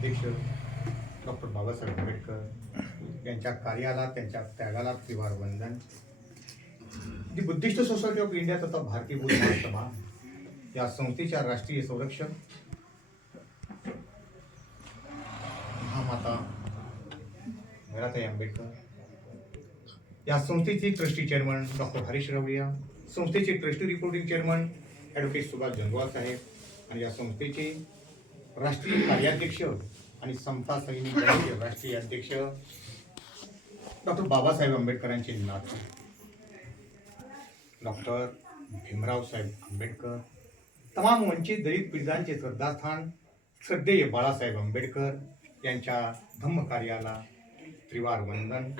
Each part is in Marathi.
अध्यक्ष डॉक्टर बाबासाहेब आंबेडकर यांच्या कार्याला त्यांच्या त्यागाला त्रिवार वंदन. The Buddhist society of India तथा भारतीय बुद्ध महासभा या संस्थेच्या राष्ट्रीय संरक्षक महामाता घराताई आंबेडकर या संस्थेचे trustee chairman doctor Harish Ravadia संस्थेचे trustee reporting chairman advocate Subhash Jangwal साहेब आणि या संस्थेचे राष्ट्रीय कार्याध्यक्ष आणि समता सैनिक दलाचे राष्ट्रीय अध्यक्ष डॉक्टर बाबासाहेब आंबेडकरांचे नातू. डॉक्टर भीमराव साहेब आंबेडकर तमाम वंचित दलित पीडितांचे श्रद्धास्थान श्रद्धेय बाळासाहेब आंबेडकर यांच्या धम्म कार्याला त्रिवार वंदन.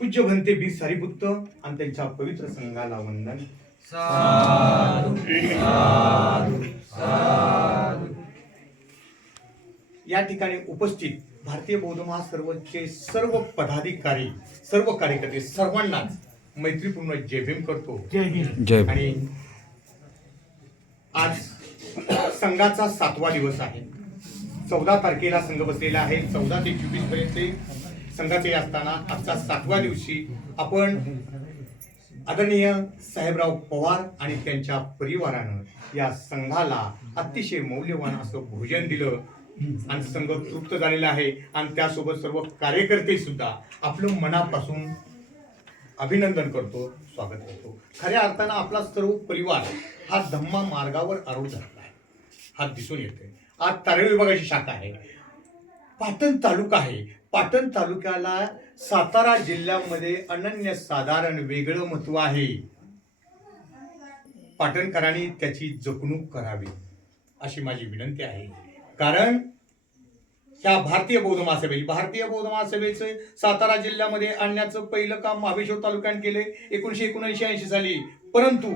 पूज्य भंते बी सारीपुत्त आणि त्यांच्या पवित्र संघाला वंदन. या ठिकाणी उपस्थित भारतीय बौद्ध महासर्वचे सर्व पदाधिकारी सर्व कार्यकर्ते सर्वांनाच मैत्रीपूर्ण जय भीम करतो. जय आणि आज संघाचा सातवा दिवस आहे. चौदा तारखेला संघ बसलेला आहे. चौदा ते चोवीसपर्यंत संघाचे असताना आजचा सातव्या दिवशी आपण आदरणीय साहेबराव पवार आणि त्यांच्या परिवारानं या संघाला अतिशय मौल्यवान असं भोजन दिलं. आणि संघ तृप्त झालेला आहे. आणि त्यासोबत सर्व कार्यकर्ते सुद्धा आपलं मनापासून अभिनंदन करतो स्वागत करतो. खऱ्या अर्थानं आपला सर्व परिवार हा धम्मा मार्गावर आरूढ झाला आहे. हा दिसून येतोय. आज तारळ विभागाची शाखा आहे. पाटण तालुका आहे. पाटण तालुक्याला सातारा जिल्ह्यामध्ये अनन्य साधारण वेगळं महत्त्व आहे. पाटणकरांनी त्याची जपणूक करावी अशी माझी विनंती आहे. कारण ह्या भारतीय बौद्ध महासभेची भारतीय बौद्ध महासभेचं सातारा जिल्ह्यामध्ये आणण्याचं पहिलं काम महाबळेश्वर तालुक्यात केले एकोणीशे एकोणऐंशी ऐंशी साली. परंतु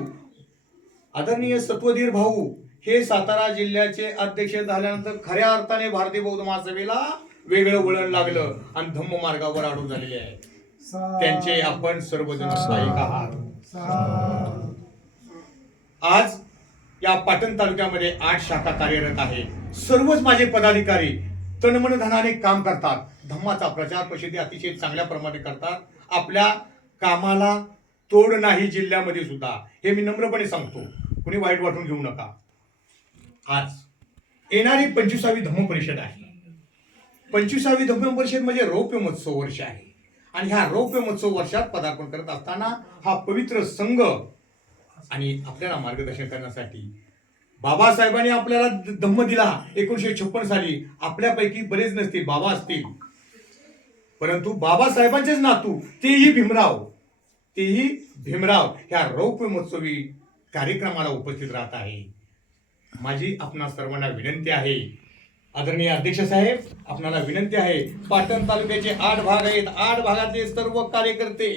आदरणीय सत्वधीर भाऊ हे सातारा जिल्ह्याचे अध्यक्ष झाल्यानंतर खऱ्या अर्थाने भारतीय बौद्ध महासभेला वेगळं वळण लागलं आणि धम्म मार्गावर अडून झालेले आहे त्यांचे आपण सर्वजण स्थायिक आहात. आज या पाटण तालुक्यामध्ये आठ शाखा कार्यरत आहे सर्वच माझे पदाधिकारी तनमन धनाने काम करतात. धम्माचा प्रचार प्रसिद्धी अतिशय चांगल्या प्रमाणे करतात. आपल्या कामाला तोड नाही जिल्ह्यामध्ये सुद्धा. हे मी नम्रपणे सांगतो. कुणी वाईट वाटून घेऊ नका. आज येणारी पंचवीसावी धम्म परिषद आहे. पंचवीसावी धम्म परिषद म्हणजे रौप्य महोत्सव वर्ष आहे. आणि ह्या रौप्य महोत्सव वर्षात पदार्पण करत असताना हा पवित्र संघ आणि आपल्याला मार्गदर्शन करण्यासाठी बाबासाहेबांनी आपल्याला धम्म दिला. एकोणीशे छप्पन साली आपल्यापैकी बरेच नसतील बाबा असतील. परंतु बाबासाहेबांचेच नातू तेही भीमराव तेही भीमराव ह्या रौप्य महोत्सवी कार्यक्रमाला उपस्थित राहत आहे. माझी आपणा सर्वांना विनंती आहे आदरणीय अध्यक्ष साहेब आपणाला विनंती आहे पाटण तालुक्याचे आठ भाग आहेत. आठ भागातले सर्व कार्यकर्ते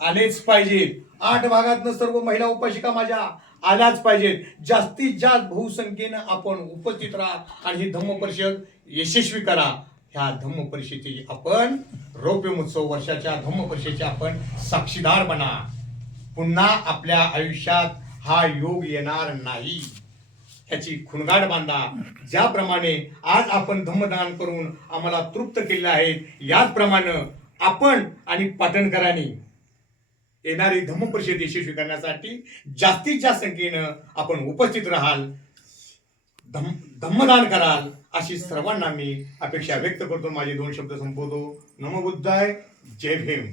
आलेच पाहिजेत. आठ भागातनं सर्व महिला उपाशिका माझ्या आल्याच पाहिजेत. जास्तीत जास्त बहुसंख्येनं आपण उपस्थित राहा आणि ही धम्म परिषद यशस्वी करा. ह्या धम्म परिषदेची आपण रौप्य महोत्सव वर्षाच्या धम्म परिषदेचे आपण साक्षीदार बना. पुन्हा आपल्या आयुष्यात हा योग येणार नाही. ह्याची खुणगाड बांधा. ज्याप्रमाणे आज आपण धम्मदान करून आम्हाला तृप्त केले आहेत याचप्रमाणे आपण आणि पाटणकरांनी येणारी धम्म परिषद यशस्वी करण्यासाठी जास्तीत जास्त संख्येनं आपण उपस्थित राहाल धम धम्मदान कराल अशी सर्वांना मी अपेक्षा व्यक्त करतो. माझे दोन शब्द संपवतो. नमबुद्धाय. जय भीम.